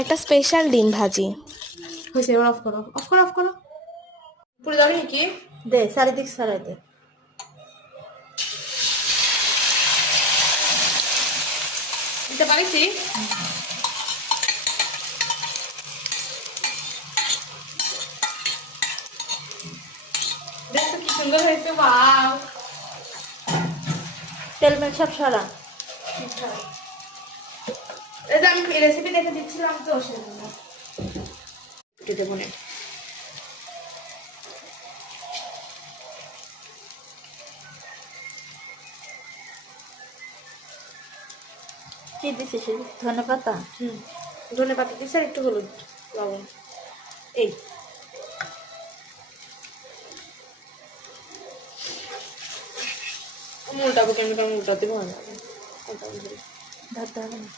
একটা স্পেশাল ডিম ভাজি। হয়েছে, এবার অফ করো, অফ করো, অফ করো। পুরো যাবে কি দে, চারিদিক ছড়াই দে। দিতে পারিছি। দেখছো কি সুন্দর হয়েছে, ওয়াও। তেল মেল সব সরা। এই যে আমি রেসিপি দেখে দিচ্ছিলাম তো সেজন্য দিতে মনে। কি দিছিস? ধনে পাতা। ধনে পাতা দিছি আর একটু হলুদ লবণ। এই উল্টাবো কেমন, উল্টাতে ভালো লাগে। ধরতে হবে না।